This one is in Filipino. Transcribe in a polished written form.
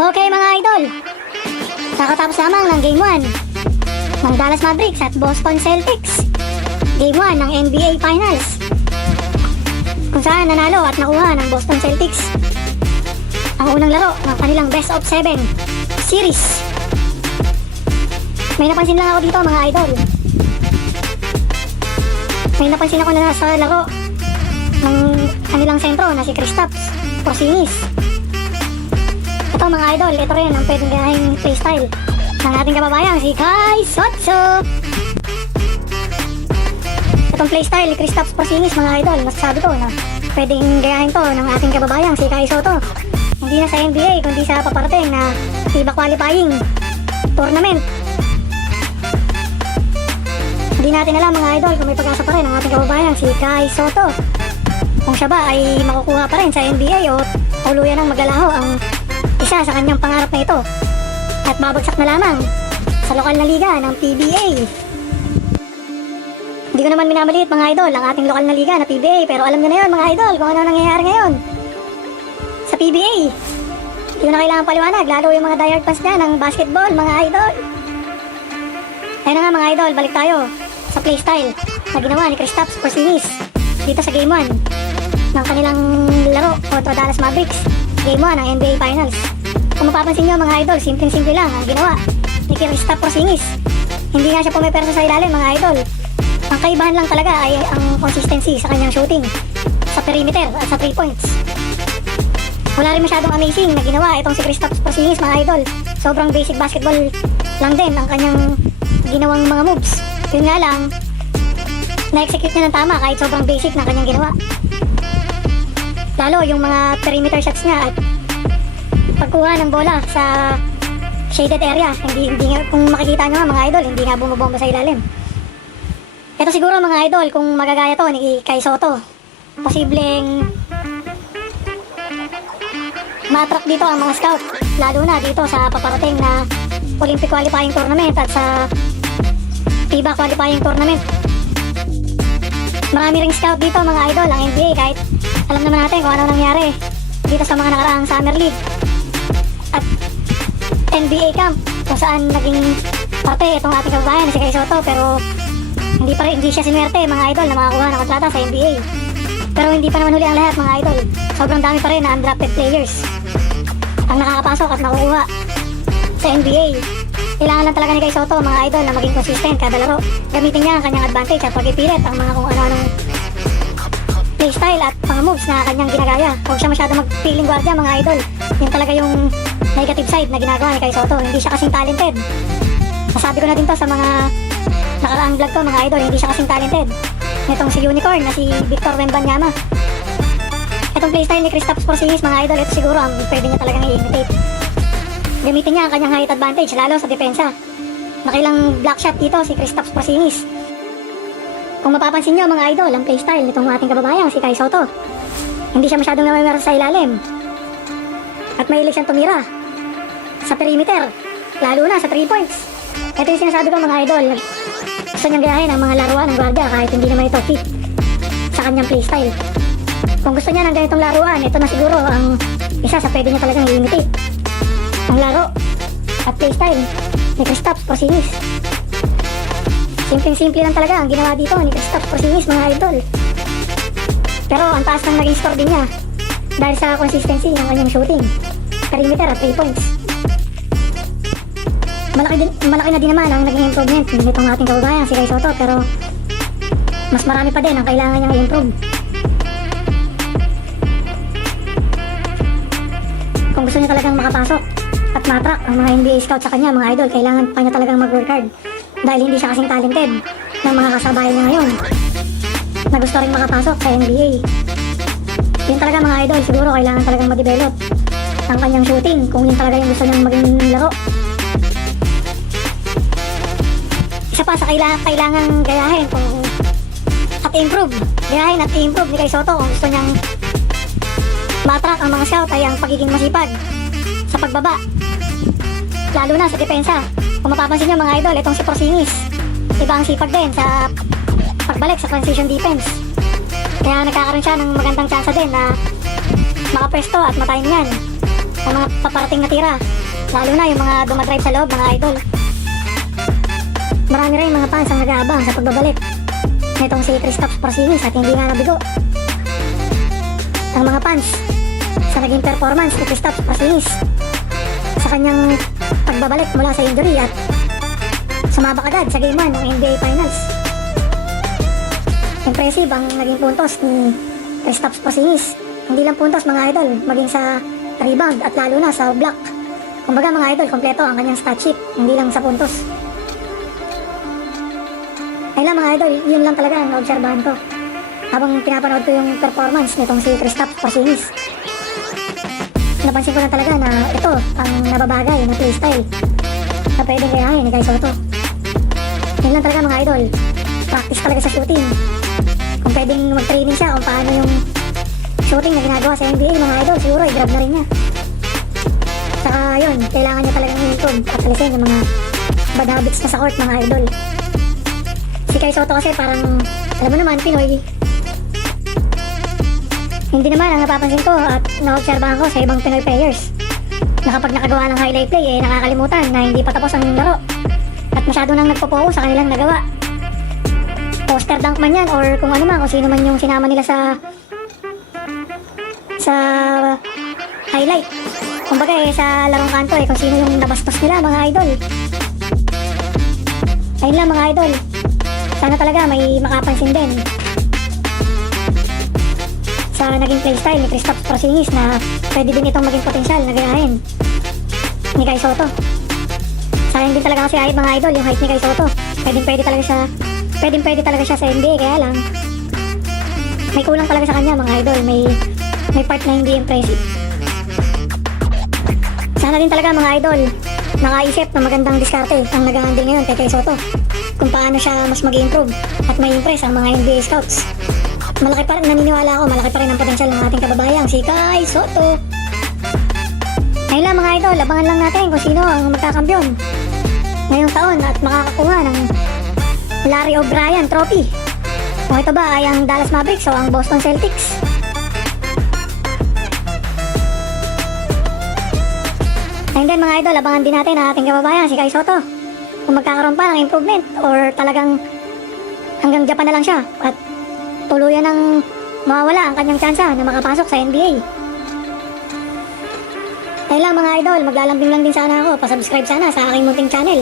Okay mga idol, nakatapos lamang ng Game 1 ng Dallas Mavericks at Boston Celtics. Game 1 ng NBA Finals, kung saan nanalo at nakuha ng Boston Celtics ang unang laro ng kanilang best of 7 series. May napansin lang ako dito mga idol. May napansin ako na sa laro ng kanilang sentro na si Kristaps Porzingis. Ito mga idol, ito rin ang pwedeng ganahin playstyle ng ating kababayang si Kai Sotso. Itong playstyle ni Kristaps Porzingis mga idol, masasabi ko na pwedeng gayahin to ng ating kababayang si Kai Sotto. Hindi na sa NBA kundi sa paparating na FIBA qualifying tournament. Hindi natin alam mga idol kung may pag-asa pa rin ang ating kababayang si Kai Sotto, kung siya ba ay makukuha pa rin sa NBA o tuluyan ng maglalaho ang isa sa kanyang pangarap na ito at babagsak na lamang sa lokal na liga ng PBA. Hindi ko naman minamaliit mga idol ang ating lokal na liga na PBA, pero alam nyo na yun mga idol kung ano nangyayari ngayon sa PBA. Hindi ko na kailangan paliwanag, lalo yung mga diehard fans dyan ng basketball mga idol. Ayun na nga mga idol, balik tayo sa playstyle na ginawa ni Kristaps Porzingis dito sa Game 1 ng kanilang laro kontra Dallas Mavericks. Game 1 ng NBA Finals. Kung mapapansin nyo mga idol, simpleng-simple lang ang ginawa ni Kristaps Porzingis. Hindi nga siya pumipersa sa ilalim mga idol. Ang kaibahan lang talaga ay ang consistency sa kanyang shooting sa perimeter at sa 3 points. Wala rin masyadong amazing na ginawa itong si Kristaps Porzingis mga idol. Sobrang basic basketball lang din ang kanyang ginawang mga moves. Yun nga lang, na-execute niya ng tama kahit sobrang basic na kanyang ginawa. Lalo yung mga perimeter shots niya at pagkuha ng bola sa shaded area, hindi nga, kung makikita nyo nga mga idol, hindi nga bumabomba sa ilalim. Ito siguro mga idol, kung magagaya to ni Kai Sotto, posibleng ma-attract dito ang mga scout, lalo na dito sa paparating na Olympic qualifying tournament at sa FIBA qualifying tournament. Marami ring scout dito mga idol ang NBA, kahit alam naman natin kung ano nangyari dito sa mga nakaraang Summer League at NBA camp kung saan naging parte itong ating kababayan na si Kai Sotto, pero hindi siya sinuwerte mga idol na makakuha ng kontrata sa NBA. Pero hindi pa naman huli ang lahat mga idol. Sobrang dami pa rin na undrafted players ang nakakapasok at nakukuha sa NBA. Kailangan lang talaga ni Kai Sotto mga idol na maging consistent kada laro. Gamitin niya ang kanyang advantage at pag-ipilit ang mga kung ano-anong playstyle at mga moves na kanyang ginagaya. Huwag siya masyado mag-feeling guardia mga idol. Yun talaga yung negative side na ginagawa ni Kai Sotto. Hindi siya kasing talented. Masabi ko na din to sa mga nakaraang vlog ko mga idol, hindi siya kasing talented. Itong si Unicorn na si Victor Wembanyama. Itong playstyle ni Kristaps Porzingis mga idol, ito siguro ang pwede niya talagang i-imitate. Gamitin niya ang kanyang height advantage lalo sa depensa. Nakilang block shot dito si Kristaps Porzingis. Kung mapapansin nyo mga idol, ang playstyle nitong ating kababayang si Kai Sotto, hindi siya masyadong namimero sa ilalim at mahilig siyang tumira sa perimeter, lalo na sa 3 points. Ito yung sinasabi ko mga idol, gusto niyang gayahin ang mga laruan ng guardia kahit hindi naman ito fit sa kanyang playstyle. Kung gusto niya ng ganitong laruan, ito na siguro ang isa sa pwede niya talagang i-imitate ang laro at playstyle ni Kristaps Porzingis. Simpleng-simple lang talaga ang ginawa dito ni Kristaps Porzingis mga idol, pero ang taas ng naging score din niya dahil sa consistency ng kanyang shooting, perimeter at 3 points. Malaki na din naman ang naging improvement nitong ating kababayan si Kai Sotto, pero mas marami pa din ang kailangan niyang i-improve. Kung gusto niya talagang makapasok at ma-attract ang mga NBA scout sa kanya mga idol, kailangan pa niya talagang mag-work hard dahil hindi siya kasing talented ng mga kasabayan niya ngayon na gusto rin makapasok sa NBA. Yun talaga mga idol, siguro kailangan talagang ma-develop ang kanyang shooting kung yun talaga yung gusto niyang maging laro. Isa pa sa kailangan gayahin at i-improve ni Kai Sotto kung gusto niyang ma-attract ang mga scout ay ang pagiging masipag sa pagbaba, lalo na sa depensa. Kung mapapansin nyo mga idol, itong si Porzingis, iba ang sipag din sa pagbalik sa transition defense. Kaya nagkakaroon siya ng magandang chance din na makapwesto at matime yan sa mga paparating na tira, lalo na yung mga dumadrive sa loob, mga idol. Marami rin mga fans ang nag-aabang sa pagbabalik nitong si Kristaps Porzingis at hindi nga nabigo ang mga fans sa naging performance ni Kristaps Porzingis sa kanyang pagbabalik mula sa injury at sumabak agad sa Game 1 ng NBA Finals. Impressive ang naging puntos ni Kristaps Porzingis. Hindi lang puntos mga idol, maging sa rebound at lalo na sa block. Kumbaga mga idol, kompleto ang kanyang stat sheet, hindi lang sa puntos. Ay lang mga idol, yun lang talaga ang naobserbahan ko habang pinapanood ko yung performance nitong si Kristaps Porzingis. Napansin ko na talaga na ito ang nababagay na playstyle na pwedeng gayahin ni Kai Sotto. Yun lang talaga mga idol, practice talaga sa shooting. Kung pwedeng mag-training siya kung paano yung shooting na ginagawa sa NBA mga idol, siguro i-grab na rin niya. Saka yun, kailangan niya talagang i-improve at alisin yung mga bad habits na sa court mga idol. Si Kai Sotto kasi parang, alam mo naman, Pinoy. Hindi naman ang napapansin ko at na-obserbahan ko sa ibang Pinoy players na kapag nakagawa ng highlight play nakakalimutan na hindi pa tapos ang laro at masyado nang nagpo-focus sa kanilang nagawa. Poster dunk man yan or kung ano man, kung sino man yung sinama nila sa highlight. Kumbaga sa larong kanto kung sino yung nabastos nila mga idol. Ayun lang mga idol, sana talaga may makapansin din sa naging playstyle ni Kristaps Porzingis na pwede din itong maging potensyal na gayahin ni Kai Sotto. Sayang din talaga kasi mga idol yung height ni Kai Sotto. Pwede talaga siya sa NBA, kaya lang may kulang talaga sa kanya mga idol. May part na hindi impressive. Sana din talaga mga idol nakaisip na magandang diskarte ang nag-handle ngayon kay Kai Sotto kung paano siya mas mag-improve at may impress ang mga NBA scouts. Malaki pa rin, naniniwala ako, malaki pa rin ang potensyal ng ating kababayang si Kai Sotto. Ayun lang mga idol, abangan lang natin kung sino ang magkakampyon ngayong taon at makakakuha ng Larry O'Brien Trophy. Kung ito ba ay ang Dallas Mavericks o ang Boston Celtics. Ayun din mga idol, abangan din natin ang ating kababayan si Kai Sotto kung magkakaroon pa ng improvement or talagang hanggang Japan na lang siya at tuluyan ng mawawala ang kanyang tsansa na makapasok sa NBA. Ayun lang mga idol, maglalambing lang din sana ako, pasubscribe sana sa aking munting channel.